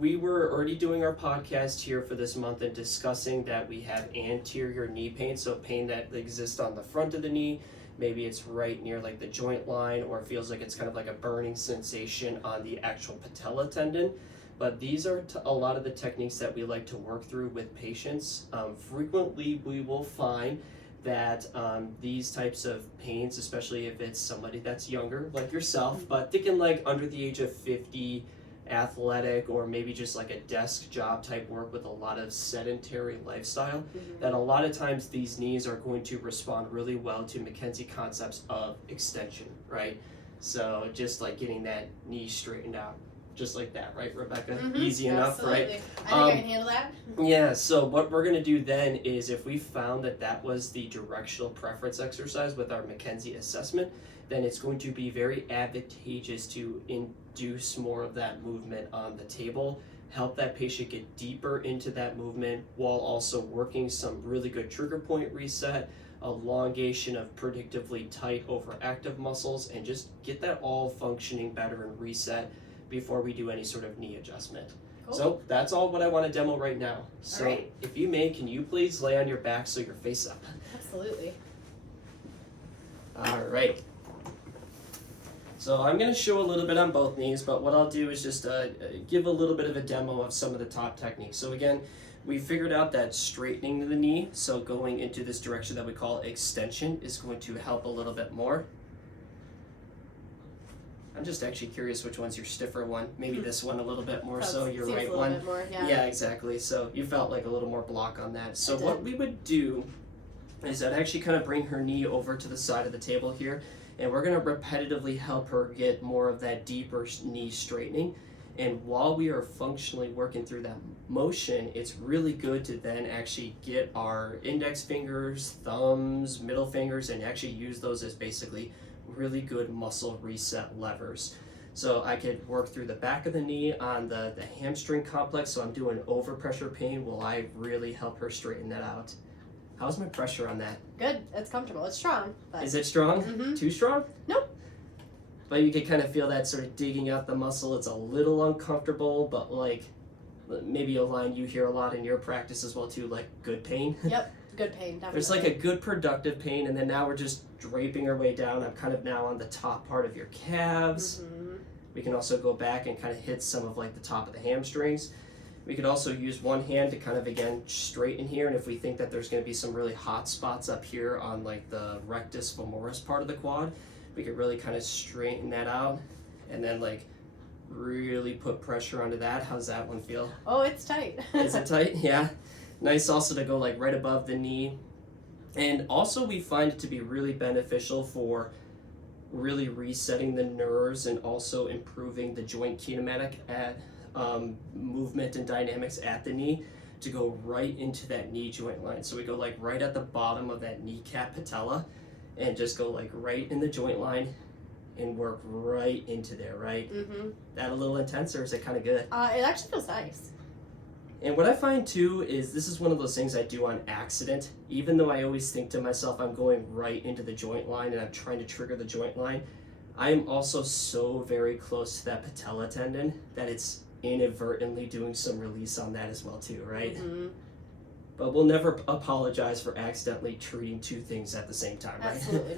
we were already doing our podcast here for this month and discussing that we have anterior knee pain, so pain that exists on the front of the knee. Maybe it's right near like the joint line, or it feels like it's kind of like a burning sensation on the actual patella tendon. But these are a lot of the techniques that we like to work through with patients. Frequently, we will find that these types of pains, especially if it's somebody that's younger, like yourself, but thinking like under the age of 50, athletic, or maybe just like a desk job type work with a lot of sedentary lifestyle, that a lot of times these knees are going to respond really well to McKenzie concepts of extension, right? So just like getting that knee straightened out. Just like that, right, Rebecca? Easy enough, absolutely. right? I think I can handle that. Yeah, so what we're going to do then is, if we found that that was the directional preference exercise with our McKenzie assessment, then it's going to be very advantageous to induce more of that movement on the table, help that patient get deeper into that movement while also working some really good trigger point reset, elongation of predictively tight overactive muscles, and just get that all functioning better and reset before we do any sort of knee adjustment. Cool. So that's all what I want to demo right now. So right. If you may, can you please lay on your back so you're face up? Absolutely. All right. So I'm going to show a little bit on both knees, but what I'll do is just give a little bit of a demo of some of the top techniques. So again, we figured out that straightening the knee, so going into this direction that we call extension, is going to help a little bit more. I'm just actually curious which one's your stiffer one. Maybe this one a little bit more, so your right one. Bit more, yeah, exactly. So you felt like a little more block on that. So what we would do is I'd actually kind of bring her knee over to the side of the table here, and we're going to repetitively help her get more of that deeper knee straightening. And while we are functionally working through that motion, it's really good to then actually get our index fingers, thumbs, middle fingers, and actually use those as basically really good muscle reset levers. So I could work through the back of the knee on the hamstring complex, so I'm doing overpressure pain while I really help her straighten that out. How's my pressure on that? Good. It's comfortable. It's strong. But... Is it strong? Too strong? Nope. But you can kind of feel that sort of digging out the muscle. It's a little uncomfortable, but like maybe a line you hear a lot in your practice as well too, like good pain. Yep. Good pain, definitely. There's like a good productive pain, and then now we're just draping our way down. I'm kind of now on the top part of your calves. We can also go back and kind of hit some of like the top of the hamstrings. We could also use one hand to kind of, again, straighten here, and if we think that there's going to be some really hot spots up here on like the rectus femoris part of the quad, we could really kind of straighten that out, and then like really put pressure onto that. How's that one feel? Oh, it's tight. Is it tight? Yeah. Nice also to go like right above the knee. And also we find it to be really beneficial for really resetting the nerves and also improving the joint kinematic at movement and dynamics at the knee, to go right into that knee joint line. So we go like right at the bottom of that kneecap patella and just go like right in the joint line and work right into there, right? That a little intense, or is it kind of good? It actually feels nice. And what I find too is this is one of those things I do on accident. Even though I always think to myself I'm going right into the joint line and I'm trying to trigger the joint line, I am also so very close to that patella tendon that it's inadvertently doing some release on that as well too, right? But we'll never apologize for accidentally treating two things at the same time, right? Absolutely.